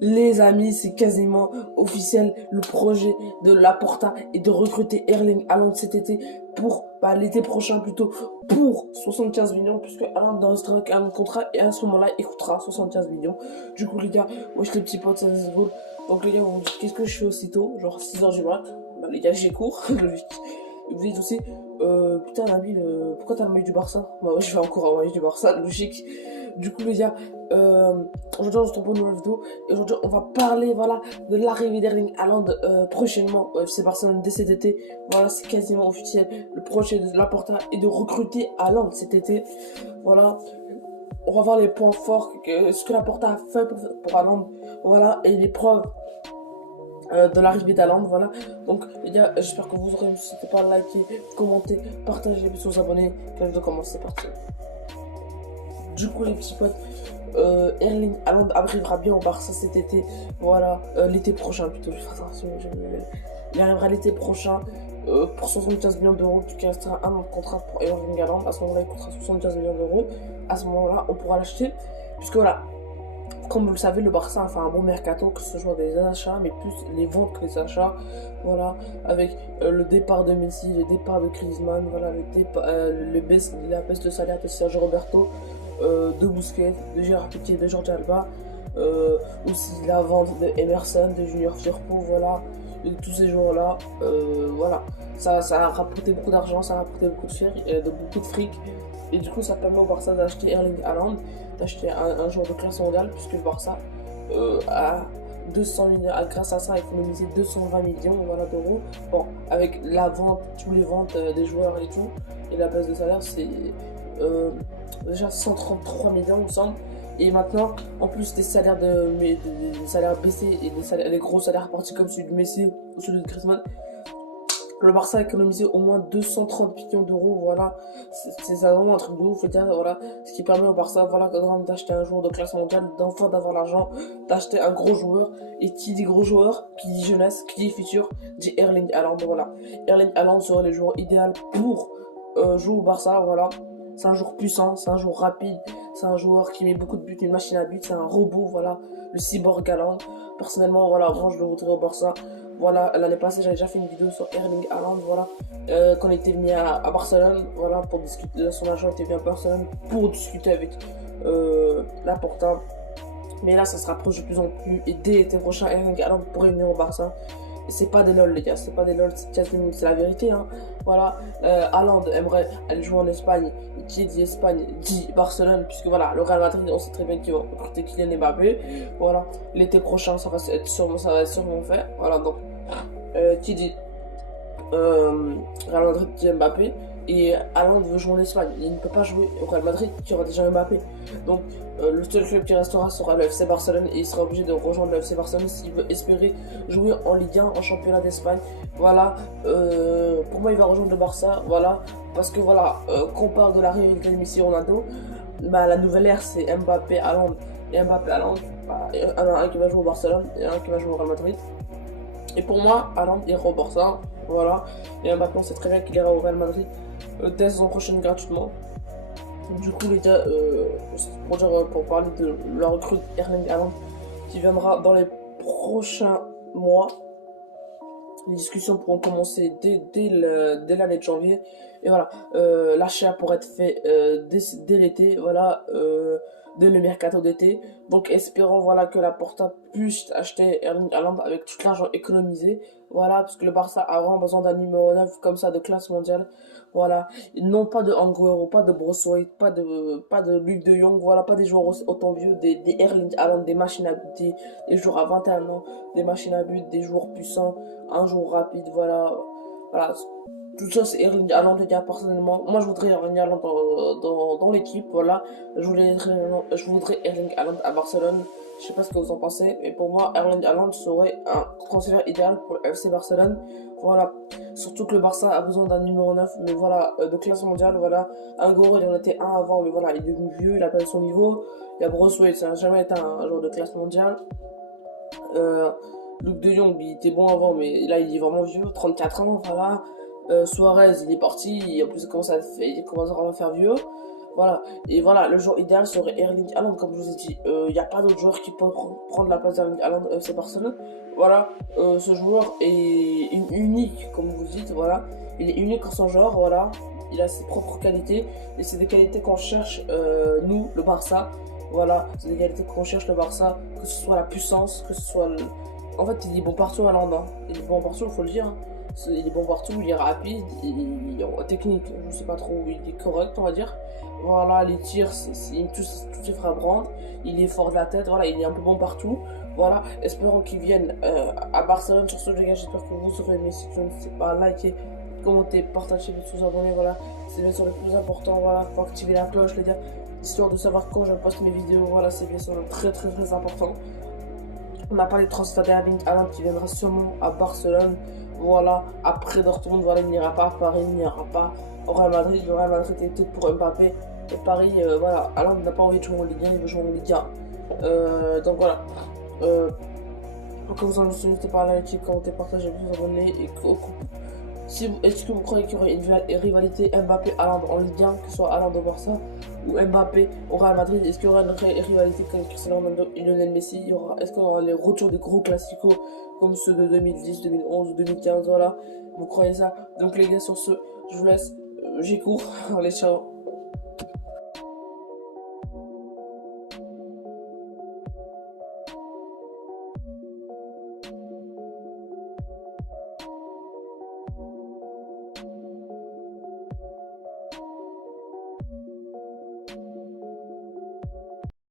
Les amis, c'est quasiment officiel. Le projet de Laporta est de recruter Erling Haaland cet été pour, l'été prochain plutôt, pour 75 millions, puisque Haaland restera un contrat et à ce moment-là, il coûtera 75 millions. Du coup, les gars, wesh les petits potes, ça se voit. Donc, les gars, vous vous dites, qu'est-ce que je fais aussitôt? Genre 6h du mat. Les gars, j'ai cours, logique. Vous dites aussi, putain, Nabil, pourquoi t'as le maillot du Barça? Bah, ouais, je vais encore un maillot du Barça, logique. Du coup, les gars, aujourd'hui, on se retrouve pour une nouvelle vidéo. Et aujourd'hui, on va parler, voilà, de l'arrivée d'Erling Haaland prochainement au FC Barcelone dès cet été. Voilà, c'est quasiment officiel. Le projet de Laporta est de recruter Haaland cet été. Voilà, on va voir les points forts, ce que Laporta a fait pour Haaland. Voilà, et les preuves de l'arrivée d'Haaland, voilà. Donc les gars, j'espère que vous aurez, n'hésitez pas à liker, commenter, partager, vous abonner. Que la vidéo commence, c'est parti. Du coup les petits potes, Erling Haaland arrivera bien au Barça cet été, voilà, l'été prochain plutôt, il arrivera l'été prochain pour 75 millions d'euros, puisqu'il restera un an de contrat pour Erling Haaland. À ce moment-là, il coûtera 75 millions d'euros. À ce moment-là, on pourra l'acheter, puisque voilà, comme vous le savez, le Barça a fait un bon mercato, que ce soit des achats, mais plus les ventes que les achats. Voilà, avec le départ de Messi, le départ de Griezmann, voilà, la baisse de salaire de Sergio Roberto, de Busquets, de Gérard Piqué, de Jordi Alba, aussi la vente de Emerson, de Junior Firpo, voilà, et tous ces joueurs-là, voilà. Ça a rapporté beaucoup d'argent, ça a rapporté beaucoup de fric, et du coup ça permet au Barça d'acheter Erling Haaland, d'acheter un joueur de classe mondiale, puisque le Barça a 200 millions, grâce à ça, a économisé 220 millions, voilà, d'euros. Bon, avec la vente, tous les ventes des joueurs et tout, et la baisse de salaire, c'est déjà 133 millions, il me semble. Et maintenant, en plus des salaires des salaires baissés et des gros salaires partis comme celui de Messi ou celui de Griezmann, le Barça a économisé au moins 230 millions d'euros, voilà. C'est vraiment un truc de ouf, les gars, voilà. Ce qui permet au Barça, voilà, d'acheter un joueur de classe mondiale, d'enfin d'avoir l'argent, d'acheter un gros joueur. Et qui dit gros joueur, qui dit jeunesse, qui dit futur, dit Erling Haaland, voilà. Erling Haaland serait le joueur idéal pour jouer au Barça, voilà. C'est un joueur puissant, c'est un joueur rapide, c'est un joueur qui met beaucoup de buts, une machine à but, c'est un robot, voilà. Le cyborg Haaland. Personnellement, voilà, moi je le voudrais au Barça. Voilà, l'année passée, j'avais déjà fait une vidéo sur Erling Haaland, voilà, quand il était venu à Barcelone, voilà, pour discuter, son agent était venu à Barcelone pour discuter avec Laporta. Mais là, ça se rapproche de plus en plus, et dès l'été prochain, Erling Haaland pourrait venir au Barça. C'est pas des lol, les gars, c'est pas des lol, c'est la vérité, hein. Voilà, Haaland aimerait aller jouer en Espagne. Qui dit Espagne dit Barcelone, puisque voilà, le Real Madrid, on sait très bien qu'ils vont recruter Kylian Mbappé. Voilà, l'été prochain, ça va être sûrement fait. Voilà, donc, qui dit Real Madrid dit Mbappé, et Haaland veut jouer en Espagne. Il ne peut pas jouer au Real Madrid qui aura déjà Mbappé. Donc le seul club qui restera sera le FC Barcelone, et il sera obligé de rejoindre le FC Barcelone s'il veut espérer jouer en Ligue 1, en championnat d'Espagne. Voilà, pour moi il va rejoindre le Barça, voilà, parce que voilà, quand on parle de l'arrivée de Messi Ronaldo, la nouvelle ère c'est Mbappé Haaland, et Mbappé Haaland, un qui va jouer au Barcelone et un qui va jouer au Real Madrid. Et pour moi, Haaland ira au Barça, voilà. Et Mbappé, on sait très bien qu'il ira au Real Madrid dès la saison prochaine gratuitement. Du coup, les gars, pour parler de la recrue Erling Haaland qui viendra dans les prochains mois. Les discussions pourront commencer dès l'année de janvier. Et voilà, l'achat pourrait être fait dès l'été, voilà, dès le mercato d'été. Donc espérons, voilà, que la Porta puisse acheter Erling Haaland avec tout l'argent économisé. Voilà, parce que le Barça a vraiment besoin d'un numéro 9 comme ça de classe mondiale. Voilà, non pas de Anguero, pas de Brozovic, pas de Luc de Jong, voilà, pas des joueurs autant vieux, des Erling Haaland, des machines à but, des joueurs à 21 ans, des machines à but, des joueurs puissants, un joueur rapide, voilà. Voilà, tout ça c'est Erling Haaland, les gars, personnellement. Moi je voudrais Erling Haaland dans l'équipe, voilà. Je voudrais Erling Haaland à Barcelone. Je sais pas ce que vous en pensez, mais pour moi, Erling Haaland serait un transfert idéal pour le FC Barcelone. Voilà, surtout que le Barça a besoin d'un numéro 9, mais voilà, de classe mondiale, voilà. Anguero, il en était un avant, mais voilà, il est devenu vieux, il a pas son niveau. Il y a Brozovic, ça n'a jamais été un joueur de classe mondiale. Luc de Jong, il était bon avant, mais là, il est vraiment vieux, 34 ans, voilà. Suarez, il est parti, et en plus, il commence à vraiment faire vieux. Voilà. Et voilà, le joueur idéal serait Erling Haaland, comme je vous ai dit. Il n'y a pas d'autre joueur qui peut prendre la place d'Erling Haaland au FC Barcelone. Voilà, ce joueur est unique, comme vous dites, voilà. Il est unique en son genre, voilà. Il a ses propres qualités. Et c'est des qualités qu'on cherche, nous, le Barça. Voilà, c'est des qualités qu'on cherche, le Barça. Que ce soit la puissance, que ce soit... En fait, il est bon partout, Haaland. Hein. Il est bon partout, il faut le dire. Hein. Il est bon partout, il est rapide, il est technique, je sais pas trop, il est correct, on va dire. Voilà, les tirs, tout est frappant. Il est fort de la tête, voilà, il est un peu bon partout. Voilà, espérons qu'il vienne à Barcelone. Sur ce, les gars, j'espère que vous aurez aimé. Si tu ne sais pas, liker, commenter, partager, vous abonner, voilà. C'est bien sûr le plus important, voilà. Faut activer la cloche, les gars, histoire de savoir quand je poste mes vidéos, voilà, c'est bien sûr très important. On a parlé de transfert d'Erling Haaland qui viendra sûrement à Barcelone. Voilà, après Dortmund, voilà, il n'ira pas à Paris, il n'ira pas au Real Madrid. Le Real Madrid était tout pour Mbappé. Et Paris, voilà, Haaland n'a pas envie de jouer en Ligue 1, il veut jouer en Ligue 1. Donc voilà. Comme ça, n'hésitez pas à liker, commenter, partager, vous abonner. Est-ce que vous croyez qu'il y aurait une rivalité Mbappé-Haaland en Ligue 1, que ce soit Haaland au Barça ou Mbappé au Real Madrid? Est-ce qu'il y aura une rivalité comme Cristiano Ronaldo et Lionel Messi? Est-ce qu'il y aura les retours des gros classicos comme ceux de 2010, 2011, 2015? Voilà, vous croyez ça? Donc les gars, sur ce, je vous laisse. J'ai cours. Allez, ciao.